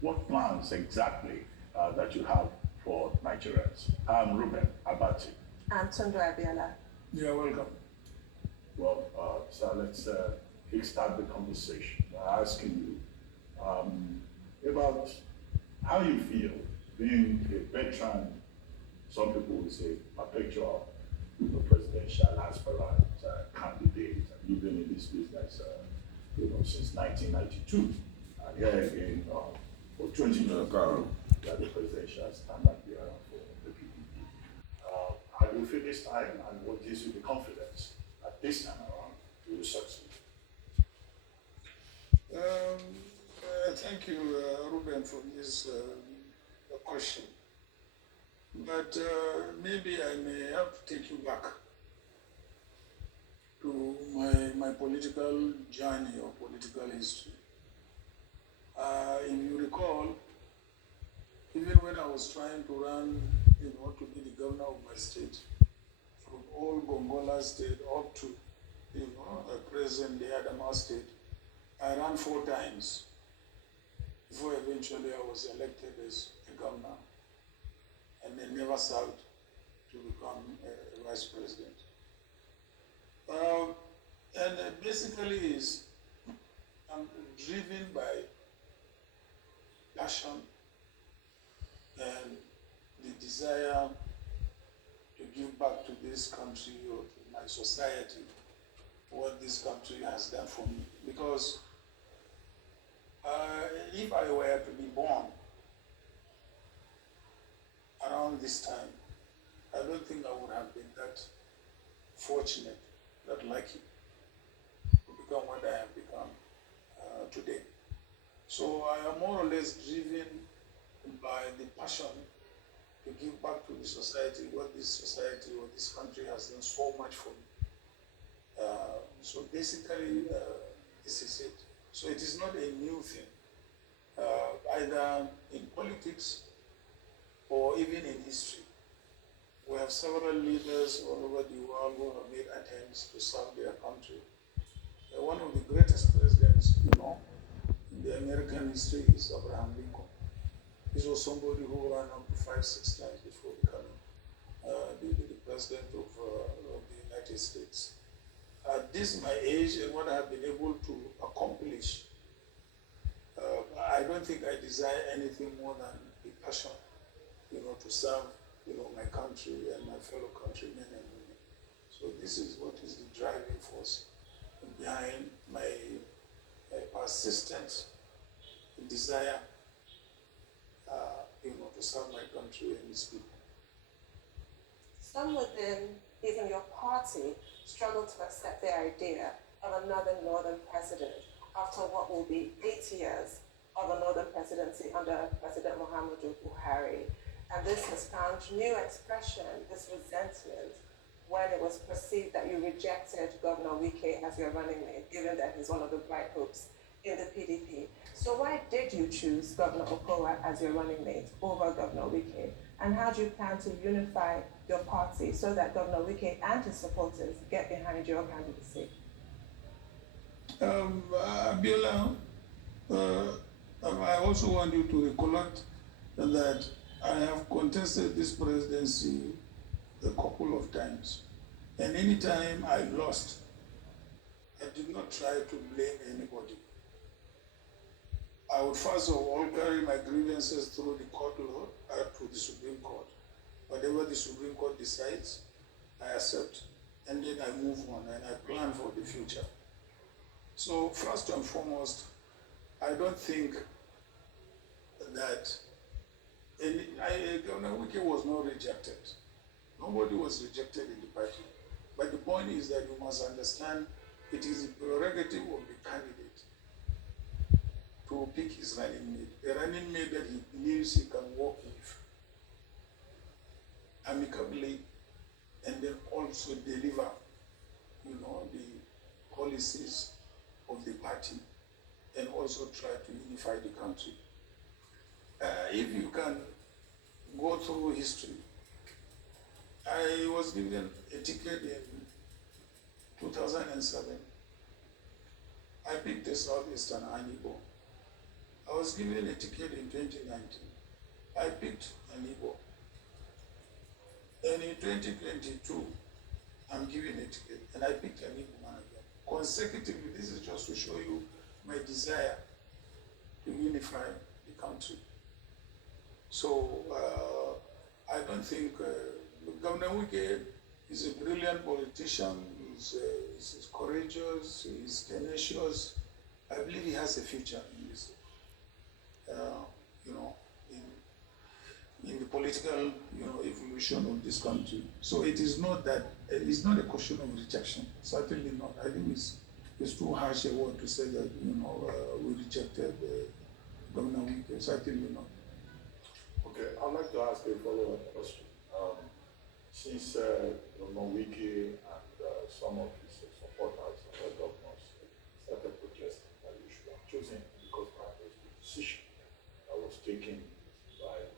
what plans exactly that you have for Nigerians. I'm Ruben Abati. I'm Tunde Abiola. You're welcome. Well, so let's kickstart the conversation by asking you about how you feel being a veteran, some people would say perpetual presidential aspirant, candidate, and you've been in this business since 1992. And here again, for 20 years, you are the presidential standard bearer for the PDP. How do you feel this time, and what gives you the confidence that this time around you will succeed? Thank you, Ruben, for this question. But maybe I may have to take you back to my political journey or political history. If you recall, even when I was trying to run, to be the governor of my state, from all Gongola state up to, present day Adamawa state, I ran 4 times before eventually I was elected as a governor, and then never served to become a vice president. Basically is I'm driven by passion and the desire to give back to this country or to my society what this country has done for me. Because if I were to be born around this time, I don't think I would have been that fortunate, that lucky to become what I have become today. So I am more or less driven by the passion to give back to the society what this society or this country has done so much for me. So basically, this is it. So it is not a new thing, either in politics or even in history. We have several leaders all over the world who have made attempts to serve their country. One of the greatest presidents, in the American history is Abraham Lincoln. This was somebody who ran up to 5-6 times before becoming the president of the United States. At this my age and what I have been able to accomplish, I don't think I desire anything more than the passion, to serve, my country and my fellow countrymen and women. So this is what is the driving force behind my persistent desire, to serve my country and its people. Some within even your party struggle to accept the idea of another northern president after what will be 8 years of a northern presidency under President Muhammadu Buhari. And this has found new expression, this resentment, when it was perceived that you rejected Governor Wike as your running mate, given that he's one of the bright hopes in the PDP. So why did you choose Governor Okowa as your running mate over Governor Wike? And how do you plan to unify your party so that Governor Wike and his supporters get behind your candidacy? Abiola, I also want you to recollect that I have contested this presidency a couple of times. And any time I lost, I did not try to blame anybody. I would first of all carry my grievances through the court law to the Supreme Court. Whatever the Supreme Court decides, I accept. And then I move on and I plan for the future. So first and foremost, I don't think that Governor Wike was not rejected. Nobody was rejected in the party. But the point is that you must understand it is the prerogative of the candidate to pick his running mate. A running mate that he believes he can work with amicably and then also deliver, the policies of the party and also try to unify the country. If you can go through history, I was given a ticket in 2007. I picked the Southeastern Anibo I was given a ticket in 2019. I picked an Igbo. And in 2022, I'm given a ticket, and I picked an Igbo man again. Consecutively, this is just to show you my desire to unify the country. So I don't think Governor Wike is a brilliant politician. He's courageous. He's tenacious. I believe he has a future in this, in the political, evolution of this country. So it is not that it's not a question of rejection. Certainly not. I think it's too harsh a word to say that we rejected Governor Wike. Certainly not. Okay, I'd like to ask a follow-up question. Since Governor Wike and some of his supporters and other governors started protesting that you should have chosen him because that was the decision that was taken by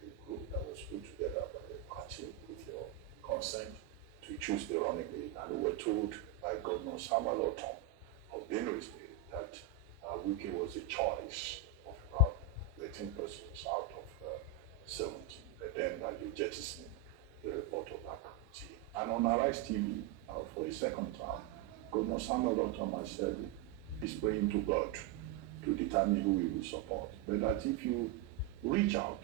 the group that was put together by the party with your consent to choose the running mate. And we were told by Governor Samuel Otom of Benue State that Wike was a choice of 13 persons out of 17. But then you jettisoned the report of that committee. And on Arise TV, for a second time, Governor Samuel Otom has said he's praying to God to determine who he will support. But that if you reach out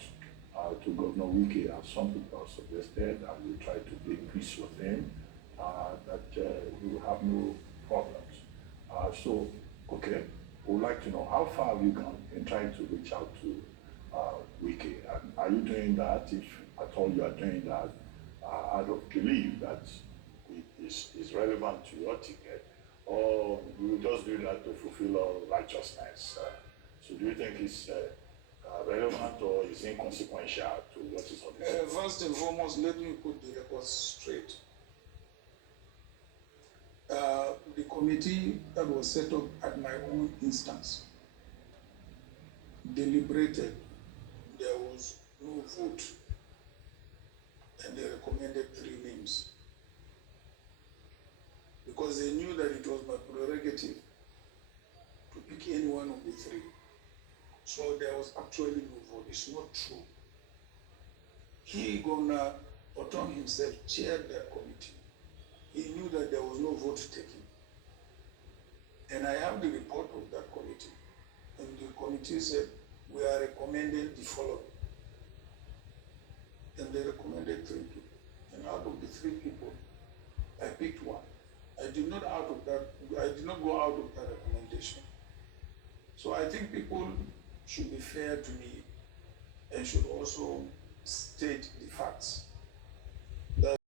to Governor Wike, as some people have suggested, and you try to make peace with him, that you will have no problems. So, okay, we would like to know how far have you gone in trying to reach out to Wike? And are you doing that, if at all you are doing that, out of belief that it is relevant to your ticket, or you will just do that to fulfill all righteousness? So do you think it's relevant or is inconsequential to what is on the table? First and foremost, let me put the record straight. The committee that was set up at my own instance deliberated. There was no vote, and they recommended 3 names because they knew that it was my prerogative to pick any one of the 3. So there was actually no vote. It's not true. Governor Otom himself chaired that committee. He knew that there was no vote taken. And I have the report of that committee. And the committee said, we are recommending the following. And they recommended 3 people. And out of the 3 people, I picked one. I did not go out of that recommendation. So I think people should be fair to me and should also state the facts.